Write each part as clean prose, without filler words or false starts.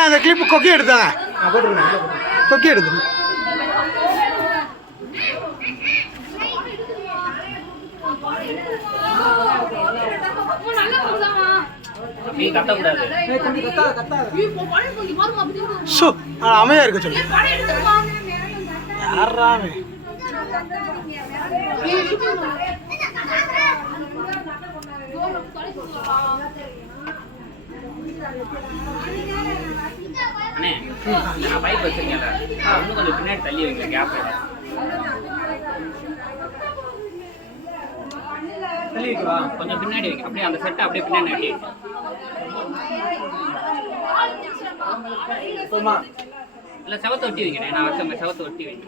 அண்ணா அந்த கிளிப்பு கொக்கி எடுத்தாங்க கொக்கி எடுத்துங்க. அமைதியா இருக்க சொல்லு. யாராமே அண்ணே நான் பைக் வச்சிருக்கேன், இன்னும் கொஞ்சம் பின்னாடி தள்ளி வைங்க கேப். தள்ளி வைக்கவா? கொஞ்சம் பின்னாடி வைங்க, அப்படியே அந்த செட்டை அப்படியே பின்னாடி நட்டி இல்லை செவத்தை ஒட்டி வைங்கண்ணே. நான் வச்ச செவத்தை ஒட்டி வைங்க.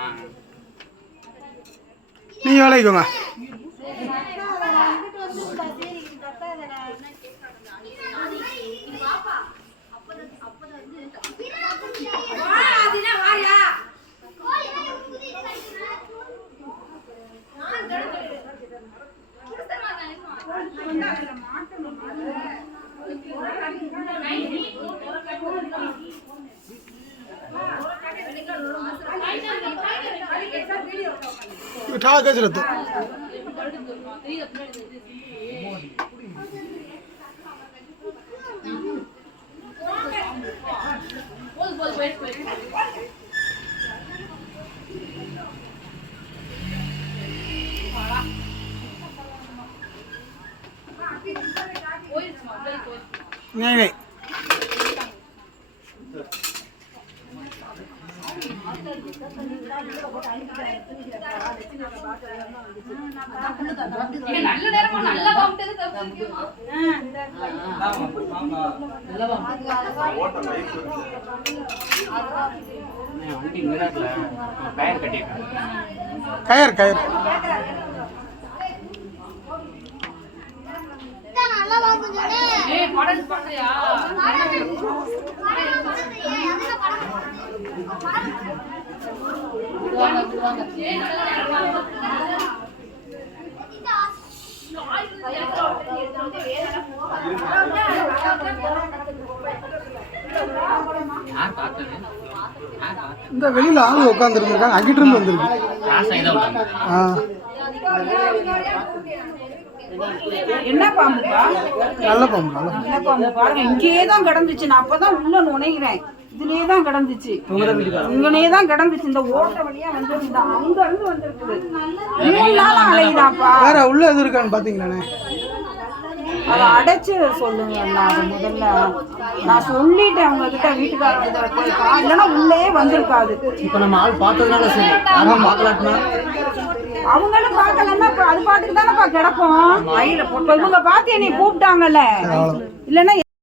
ஆ நீ வேலைக்குங்க. ठाक है चलते नहीं नहीं நல்ல நேரமா நல்லா காமிட்டது கயர் கயர் ஏய் மாடல் பாக்கறியா? இந்த வெளியில ஆளு உட்கார்ந்து இருக்காங்க, அங்கிட்டு இருந்து வந்திருக்கு. என்ன பாம்புப்பா? நல்ல பாம்பு. நல்ல பாம்பு பாருங்க, இங்கேயே தான் கிடந்துச்சு. நான் அப்பதான் உள்ள நுழைகிறேன், இதுலயே தான் கிடந்துச்சு. இங்கனே தான் கிடந்துச்சு. இந்த ஓட்ட வழியா வந்து அங்க இருந்து வந்திருக்குது. 3 நாளா அலையுதாப்பா. வேற உள்ள எது இருக்கான்னு பாத்தீங்களானே? அதை அடைச்சு சொல்லுங்க. அது முதல்ல நான் சொல்லிட்டேன் அவங்க கிட்ட, வீட்டுக்காரங்க போய் இல்லைன்னா உள்ளே வந்திருக்காது. இப்ப நம்ம ஆள் பார்த்ததுனால சரி, யாரும் பார்க்கலாம்னா அவங்களும் பார்க்கலன்னா அது பாட்டுக்கு தானேப்பா கிடக்கும். இவங்க பார்த்து என்னை கூப்பிட்டாங்கல்ல, இல்லைன்னா